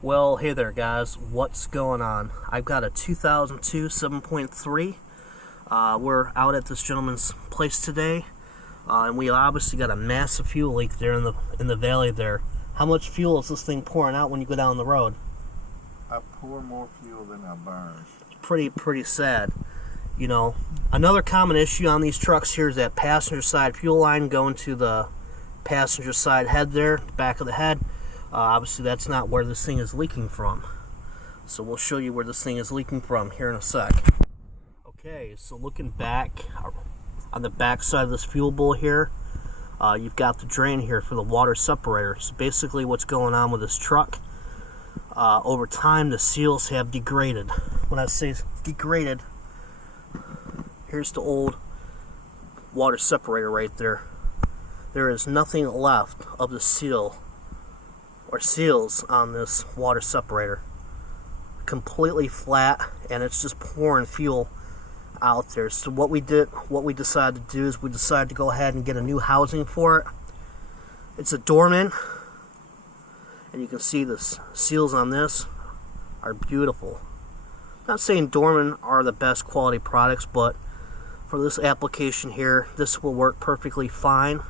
Well, hey there guys, what's going on? I've got a 2002 7.3. We're out at this gentleman's place today, and we obviously got a massive fuel leak there in the valley there. How much fuel is this thing pouring out when you go down the road? I pour more fuel than I burn. It's pretty sad. You know, another common issue on these trucks here is that passenger side fuel line going to the passenger side head there, back of the head. Obviously that's not where this thing is leaking from, so we'll show you where this thing is leaking from here in a sec. Okay, so looking back on the back side of this fuel bowl here, you've got the drain here for the water separator. So basically what's going on with this truck, over time the seals have degraded. When I say degraded, here's the old water separator right there. There is nothing left of the seal or seals on this water separator. Completely flat, and it's just pouring fuel out there. So what we decided to do is we decided to go ahead and get a new housing for it. It's a Dorman, and you can see the seals on this are beautiful. I'm not saying Dorman are the best quality products, but for this application here, this will work perfectly fine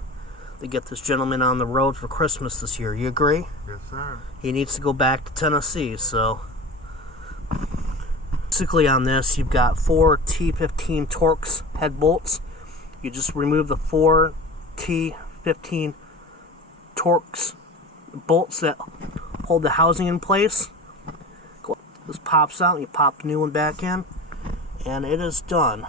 to get this gentleman on the road for Christmas this year. You agree? Yes, sir. He needs to go back to Tennessee, so basically on this you've got 4 T15 Torx head bolts. You just remove the 4 T15 Torx bolts that hold the housing in place. This pops out and you pop the new one back in, and it is done.